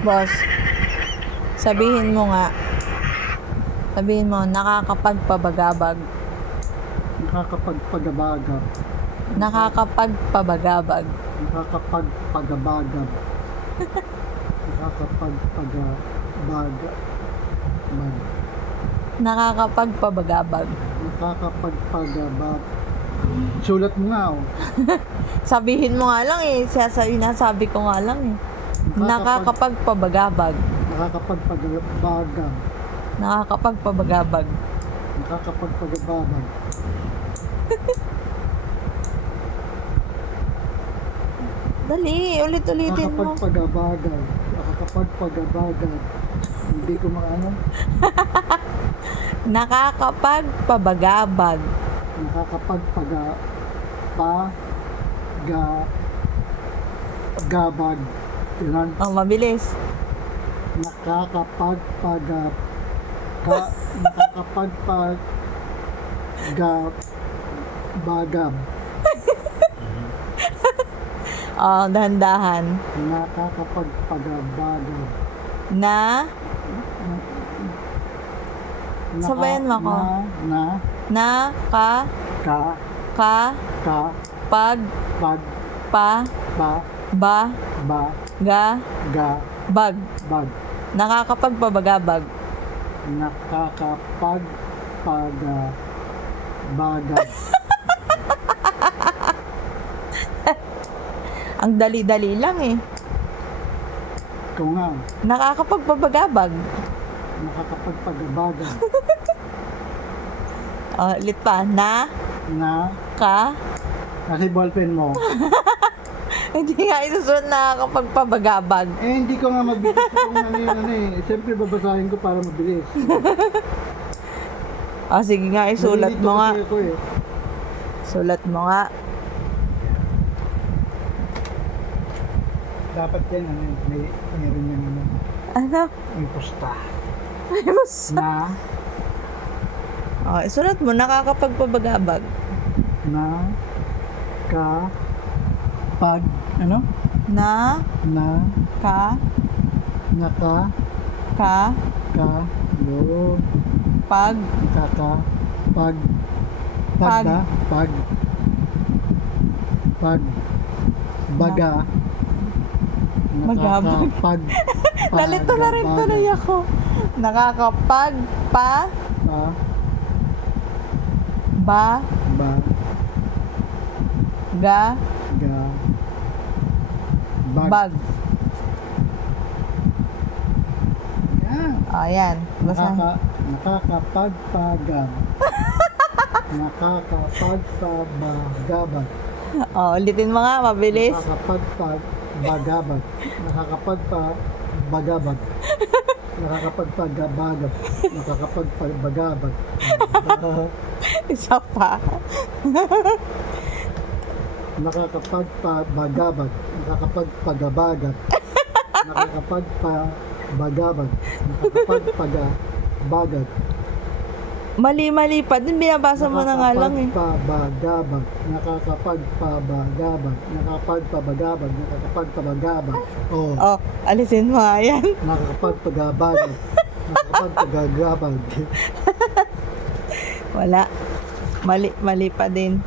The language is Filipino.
Boss, sabihin mo nga. Sabihin mo, nakakapagpabagabag. Nakakapagpagabagab. Nakakapagpabagabag. Nakakapagpagabagab. Nakakapagpagabagab. Nakakapagpabagabag. Nakakapagpagabag. Sulat mo nga, oh. Sabihin mo nga lang eh. Sinasabi ko nga lang eh. Nakakapagpabagabag. Nakakapagpagabagab. Nakakapagpabagabag. Nakakapagpagabagab. Dali, ulit-ulitin mo. Nakakapagpagabagab. Nakakapagpagabagab. Hindi ko maano. Nakakapagpabagabag. Nakakapagpagabag. Yan. Oh, mabilis. Nakakapagpagabagab. Oh, dahan-dahan. Nakakapagpagabagab. Sabayan mo ako. Ka Pag pag pa ba ba ba ga ga bag. bag. Nakakapagpabagabag. Nakakapagpagabagab. Ang dali-dali lang eh. Ikaw nga, Nakakapagpabagabag. nakakapagpagabagab. Oh, ulit pa. Na kasi ballpen mo. Hindi nga isusunod nakakapagpabagabag. Hindi ko nga mabilis kung ano eh. Siyempre babasahin ko para mabilis. Oh, sige nga, isulat Nalilito mo nga. kasi ako eh. Sulat mo nga. Dapat yan meron yung Ano? imposta. Ay, mas. Na Oh, isulat mo, nakakapagpabagabag. Ano? Na ka Naka ka yo pag nakakapag Pag. baga Magabag. Nalito na rin tuloy ako. Nakakapag ba ba ga ga bag. Yan. Ayan. Basta. Nakakapagpagab. Nakakapagpabagabag. Oh, ulitin mo nga, mabilis. Nakakapagpabagabag. Nakakapagpabagabag. Nakakapagpagabagab. Nakakapagpabagabag. Isa pa. Nakakapagpabagabag. Nakakapagpagabagab. Nakakapagpabagabag. Nakakapagpagabagab. Mali-mali pa. Din binabasa mo na nga lang eh. Nakakapagpabagabag. Nakakapagpabagabag. Nakakapagpabagabag. Nakakapagpabagabag. Oh. Oh, alisin mo nga yan. Nakakapagpagabagab. Nakakapagpagabag. Wala. Mali pa din.